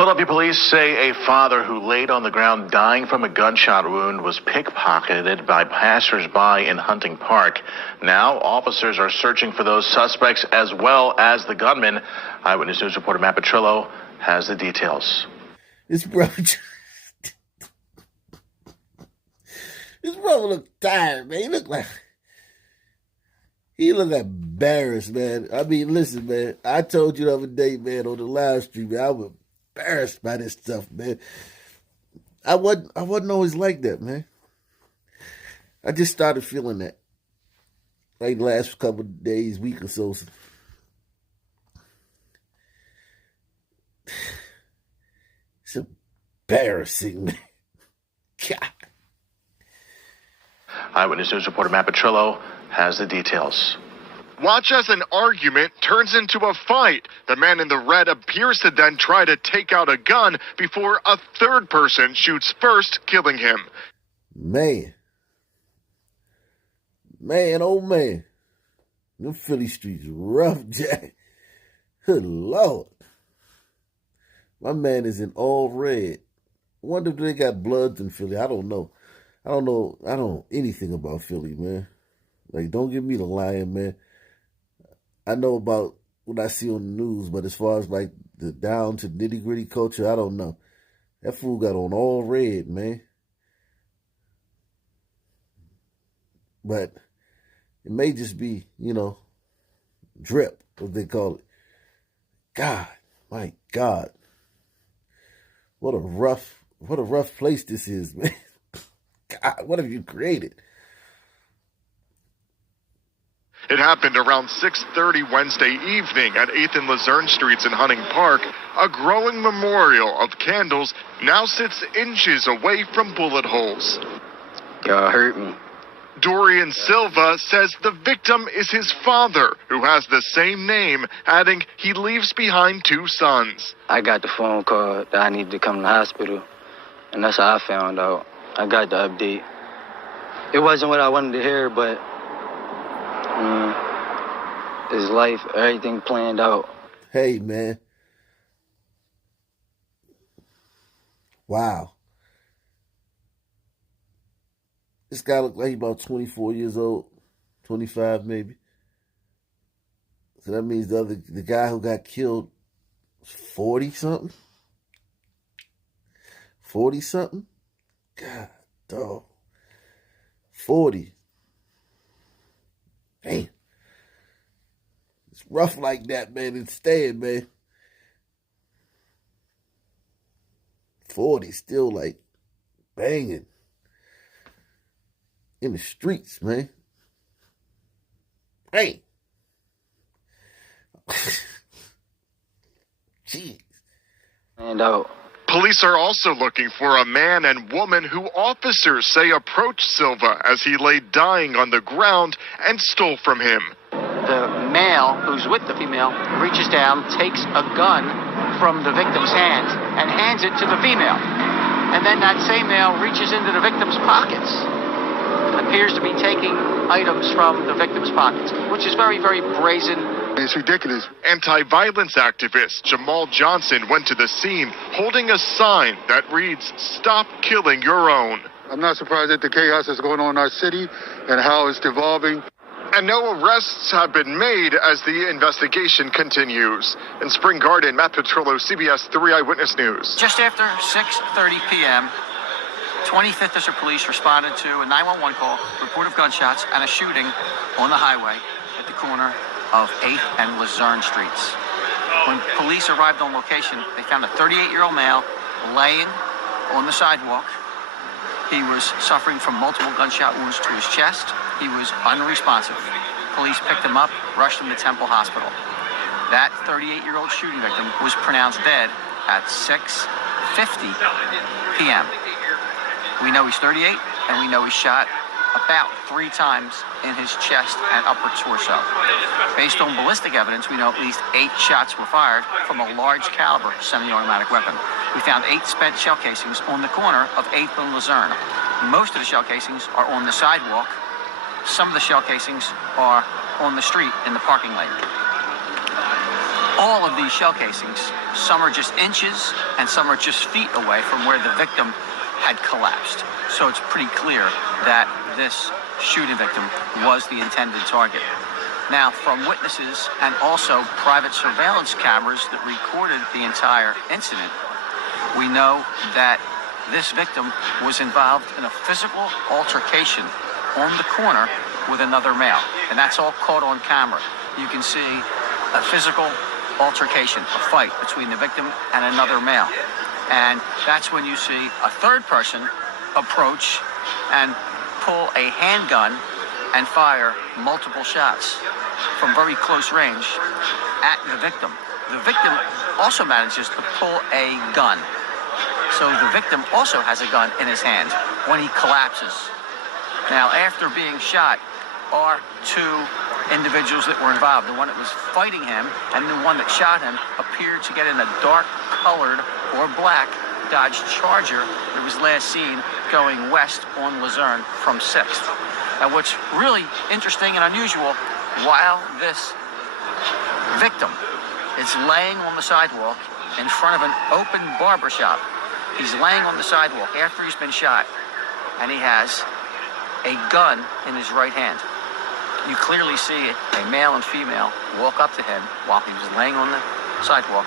Philadelphia police say a father who laid on the ground dying from a gunshot wound was pickpocketed by passersby in Hunting Park. Now, officers are searching for those suspects as well as the gunman. Eyewitness News reporter Matt Petrillo has the details. This brother looked tired, man. He looked embarrassed, man. I mean, listen, man. I told you the other day, man, on the live stream, man, I was embarrassed by this stuff, man. I wasn't always like that, man. I just started feeling that. Like the last couple of days, week or so. It's embarrassing, man. God. Eyewitness News reporter Matt Petrillo has the details. Watch as an argument turns into a fight. The man in the red appears to then try to take out a gun before a third person shoots first, killing him. Man, oh man. Them Philly streets rough, Jack. Good Lord. My man is in all red. Wonder if they got Bloods in Philly. I don't know. I don't know anything about Philly, man. Like, don't give me the lying, man. I know about what I see on the news, but as far as like the down to nitty gritty culture, I don't know. That fool got on all red, man. But it may just be, drip, what they call it. God, my God. What a rough place this is, man. God, what have you created? It happened around 6:30 Wednesday evening at 8th and Luzerne Streets in Hunting Park. A growing memorial of candles now sits inches away from bullet holes. Y'all hurt me. Dorian Silva says the victim is his father, who has the same name, adding he leaves behind 2 sons. I got the phone call that I needed to come to the hospital, and that's how I found out. I got the update. It wasn't what I wanted to hear, but his life, everything planned out. Hey, man. Wow. This guy looked like he's about 24 years old, 25 maybe. So that means the guy who got killed was 40-something? 40-something? God, dog. 40. Damn. It's rough like that, man. It's staying, man. 40 still like banging in the streets, man. Hey. Jeez. And out. Police are also looking for a man and woman who officers say approached Silva as he lay dying on the ground and stole from him. The male who's with the female reaches down, takes a gun from the victim's hand, and hands it to the female. And then that same male reaches into the victim's pockets. Appears to be taking items from the victim's pockets, which is very, very brazen. It's ridiculous. Anti-violence activist Jamal Johnson went to the scene holding a sign that reads, "Stop killing your own." I'm not surprised at the chaos that's going on in our city and how it's devolving. And no arrests have been made as the investigation continues. In Spring Garden, Matt Petrillo, CBS 3 Eyewitness News. Just after 6:30 p.m., 25th District Police responded to a 911 call, report of gunshots, and a shooting on the highway at the corner of 8th and Luzerne Streets. When police arrived on location, they found a 38-year-old male laying on the sidewalk. He was suffering from multiple gunshot wounds to his chest. He was unresponsive. Police picked him up, rushed him to Temple Hospital. That 38-year-old shooting victim was pronounced dead at 6:50 p.m. We know he's 38, and we know he's shot about 3 times in his chest and upper torso. Based on ballistic evidence, we know at least 8 shots were fired from a large caliber semi-automatic weapon. We found 8 spent shell casings on the corner of 8th and Luzerne. Most of the shell casings are on the sidewalk. Some of the shell casings are on the street in the parking lane. All of these shell casings, some are just inches and some are just feet away from where the victim had collapsed. So it's pretty clear that this shooting victim was the intended target. Now, from witnesses and also private surveillance cameras that recorded the entire incident, we know that this victim was involved in a physical altercation on the corner with another male. And that's all caught on camera. You can see a physical altercation, a fight between the victim and another male. And that's when you see a third person approach and pull a handgun and fire multiple shots from very close range at the victim. The victim also manages to pull a gun. So the victim also has a gun in his hand when he collapses. Now, after being shot are two individuals that were involved. The one that was fighting him and the one that shot him appeared to get in a dark-colored or black Dodge Charger that was last seen going west on Luzerne from 6th. And what's really interesting and unusual, while this victim is laying on the sidewalk in front of an open barber shop, he's laying on the sidewalk after he's been shot, and he has a gun in his right hand. You clearly see a male and female walk up to him while he was laying on the sidewalk.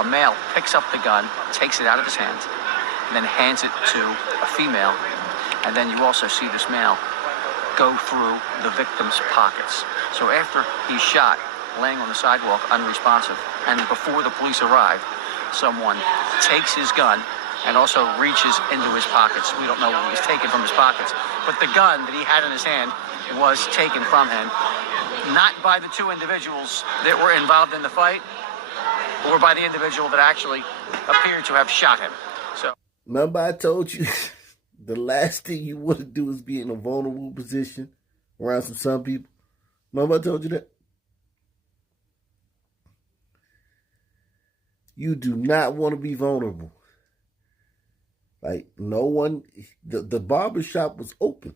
A male picks up the gun, takes it out of his hand, and then hands it to a female. And then you also see this male go through the victim's pockets. So after he's shot, laying on the sidewalk, unresponsive, and before the police arrive, someone takes his gun and also reaches into his pockets. We don't know what was taken from his pockets, but the gun that he had in his hand was taken from him, not by the two individuals that were involved in the fight, or by the individual that actually appeared to have shot him. So, remember I told you the last thing you want to do is be in a vulnerable position around some people. Remember I told you that? You do not want to be vulnerable. Like, no one, the barber shop was open.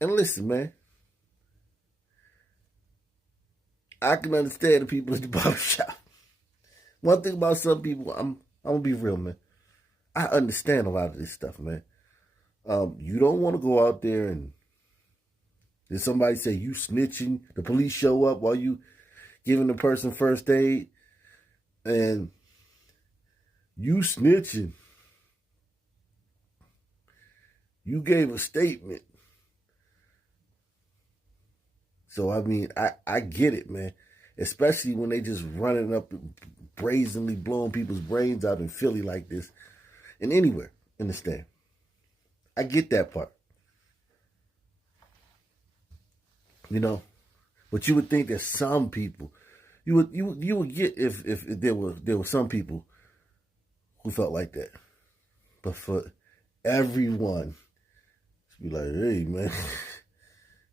And listen, man, I can understand the people at the barber shop. One thing about some people, I'm gonna be real, man. I understand a lot of this stuff, man. You don't want to go out there and did somebody say you snitching, the police show up while you giving the person first aid, and you snitching. You gave a statement. So, I mean, I get it, man. Especially when they just running up, brazenly blowing people's brains out in Philly like this. And anywhere in the state. I get that part. You know? But you would think that some people, you would get if there were some people who felt like that. But for everyone to be like, hey, man,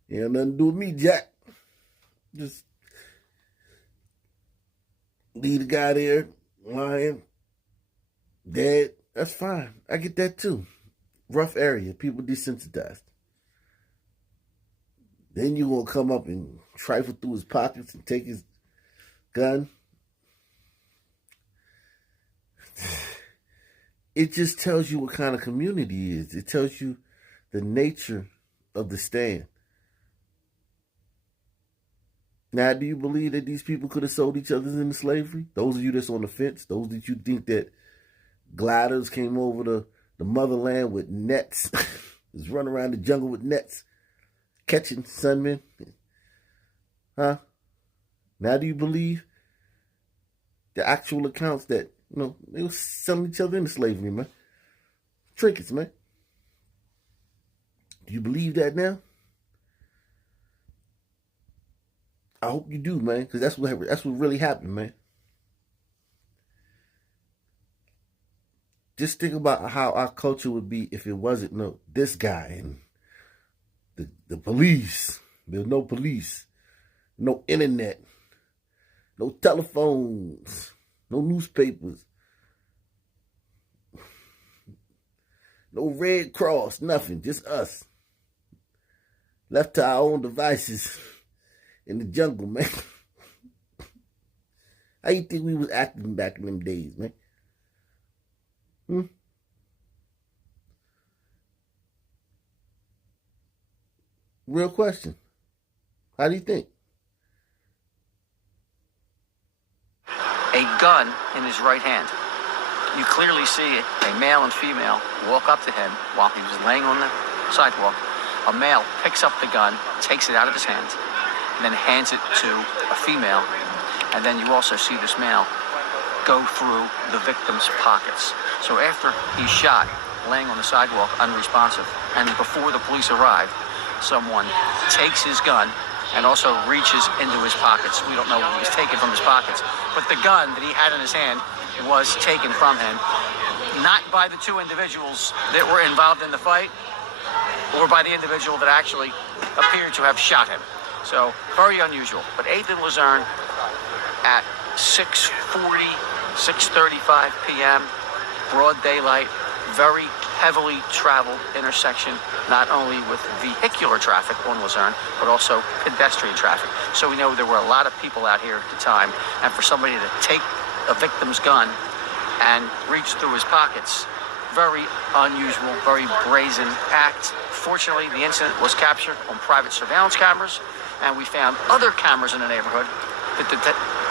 you ain't nothing to do with me, Jack. Just leave the guy there, lying, dead. That's fine. I get that too. Rough area. People desensitized. Then you gonna come up and trifle through his pockets and take his gun. It just tells you what kind of community it is. It tells you the nature of the stand. Now, do you believe that these people could have sold each other into slavery? Those of you that's on the fence, those that you think that gliders came over the motherland with nets, just run around the jungle with nets, catching sunmen. Huh? Now do you believe the actual accounts that, you know, they were selling each other into slavery, man? Trinkets, man. Do you believe that now? I hope you do, man, because that's what really happened, man. Just think about how our culture would be if it wasn't this guy and the police. There's no police, no internet, no telephones, no newspapers, no Red Cross, nothing, just us. Left to our own devices in the jungle, man. How you think we was acting back in them days, man? Real question. How do you think? A gun in his right hand. You clearly see a male and female walk up to him while he was laying on the sidewalk. A male picks up the gun, takes it out of his hand, and then hands it to a female. And then you also see this male go through the victim's pockets. So after he's shot, laying on the sidewalk, unresponsive, and before the police arrive, someone takes his gun and also reaches into his pockets. We don't know what was taken from his pockets, but the gun that he had in his hand was taken from him, not by the two individuals that were involved in the fight, or by the individual that actually appeared to have shot him. So, very unusual. But 8th and Luzerne at 6:40, 6:35 p.m., broad daylight, very heavily traveled intersection, not only with vehicular traffic on Luzerne, but also pedestrian traffic. So we know there were a lot of people out here at the time, and for somebody to take a victim's gun and reach through his pockets, very unusual, very brazen act. Fortunately, the incident was captured on private surveillance cameras, and we found other cameras in the neighborhood that the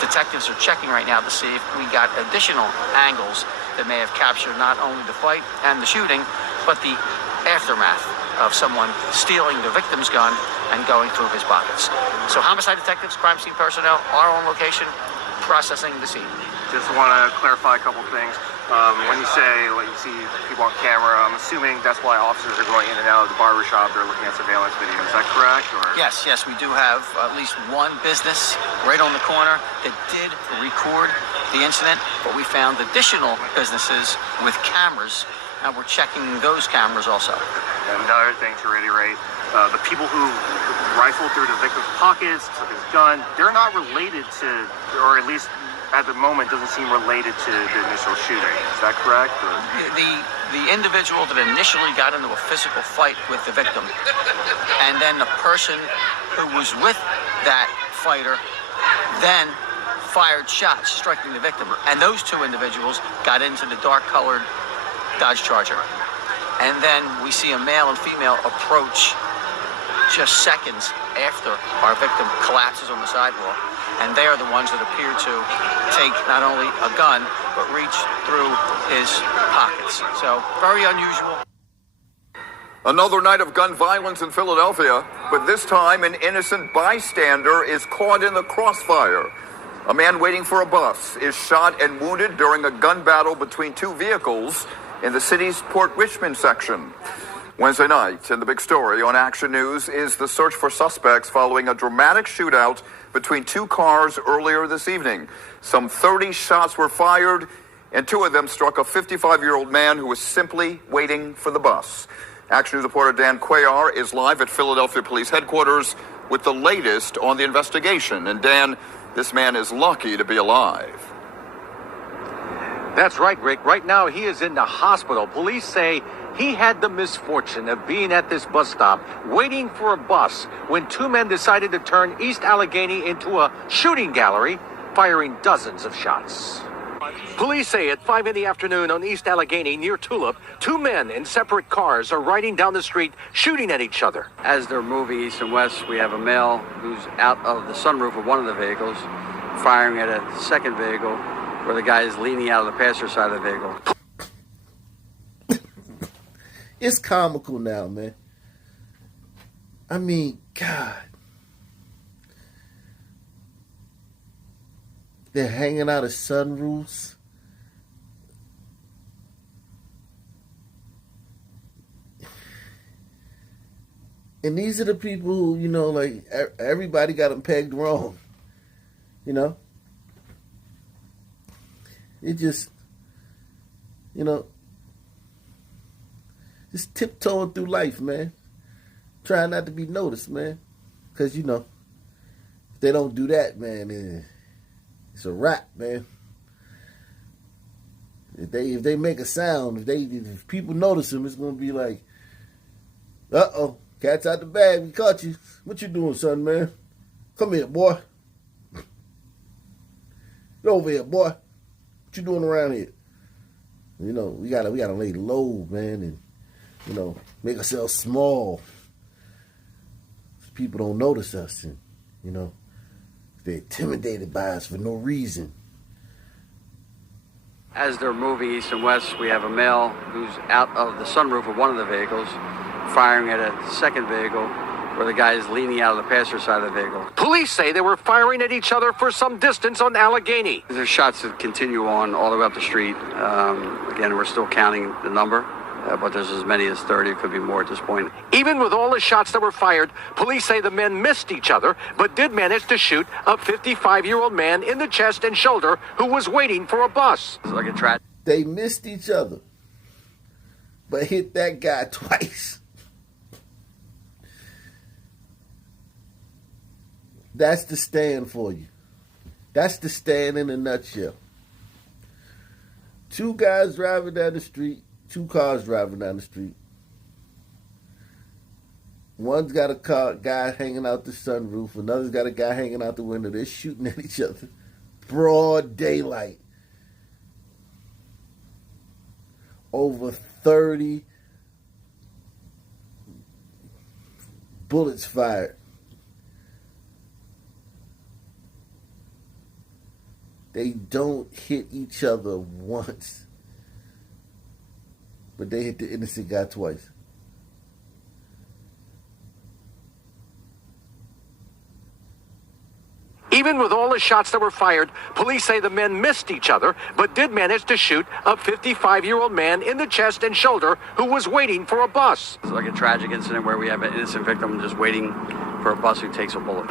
detectives are checking right now to see if we got additional angles that may have captured not only the fight and the shooting, but the aftermath of someone stealing the victim's gun and going through his pockets. So homicide detectives, crime scene personnel are on location processing the scene. Just want to clarify a couple things. When you say you see people on camera, I'm assuming that's why officers are going in and out of the barbershop. They're looking at surveillance video. Is that correct? Or? Yes, we do have at least one business right on the corner that did record the incident, but we found additional businesses with cameras, and we're checking those cameras also. And another thing to reiterate, the people who rifled through the victim's pockets, took his gun, they're not related to, or at least at the moment doesn't seem related to the initial shooting. Is that correct? Or? The individual that initially got into a physical fight with the victim, and then the person who was with that fighter then fired shots striking the victim, and those two individuals got into the dark-colored Dodge Charger. And then we see a male and female approach just seconds after our victim collapses on the sidewalk, and they are the ones that appear to take not only a gun, but reach through his pockets. So, very unusual. Another night of gun violence in Philadelphia, but this time an innocent bystander is caught in the crossfire. A man waiting for a bus is shot and wounded during a gun battle between two vehicles in the city's Port Richmond section. Wednesday night, and the big story on Action News is the search for suspects following a dramatic shootout between two cars earlier this evening. Some 30 shots were fired, and two of them struck a 55-year-old man who was simply waiting for the bus. Action News reporter Dan Cuellar is live at Philadelphia Police Headquarters with the latest on the investigation. And Dan, this man is lucky to be alive. That's right, Rick. Right now, he is in the hospital. Police say he had the misfortune of being at this bus stop, waiting for a bus, when two men decided to turn East Allegheny into a shooting gallery, firing dozens of shots. Police say at 5 in the afternoon on East Allegheny near Tulip, two men in separate cars are riding down the street, shooting at each other. As they're moving east and west, we have a male who's out of the sunroof of one of the vehicles, firing at a second vehicle, where the guy is leaning out of the passenger side of the vehicle. It's comical now, man. I mean, God. They're hanging out of sunroofs. And these are the people who, you know, like, everybody got them pegged wrong. You know? It just, you know, just tiptoeing through life, man. Trying not to be noticed, man. Because, you know, if they don't do that, man, it's a wrap, man. If they make a sound, if people notice them, it's going to be like, uh-oh, cat's out the bag, we caught you. What you doing, son, man? Come here, boy. Get over here, boy. What you doing around here? You know, we gotta lay low, man, and, you know, make ourselves small. People don't notice us, and, you know, they're intimidated by us for no reason. As they're moving east and west, we have a male who's out of the sunroof of one of the vehicles, firing at a second vehicle where the guy is leaning out of the passenger side of the vehicle. Police say they were firing at each other for some distance on Allegheny. There's shots that continue on all the way up the street. Again, we're still counting the number, but there's as many as 30. It could be more at this point. Even with all the shots that were fired, police say the men missed each other, but did manage to shoot a 55-year-old man in the chest and shoulder who was waiting for a bus. It's like a tragedy. They missed each other, but hit that guy twice. That's the stand for you. That's the stand in a nutshell. Two guys driving down the street, two cars driving down the street. One's got a guy hanging out the sunroof, another's got a guy hanging out the window. They're shooting at each other. Broad daylight. Over 30 bullets fired. They don't hit each other once, but they hit the innocent guy twice. Even with all the shots that were fired, police say the men missed each other, but did manage to shoot a 55-year-old man in the chest and shoulder who was waiting for a bus. It's like a tragic incident where we have an innocent victim just waiting for a bus who takes a bullet.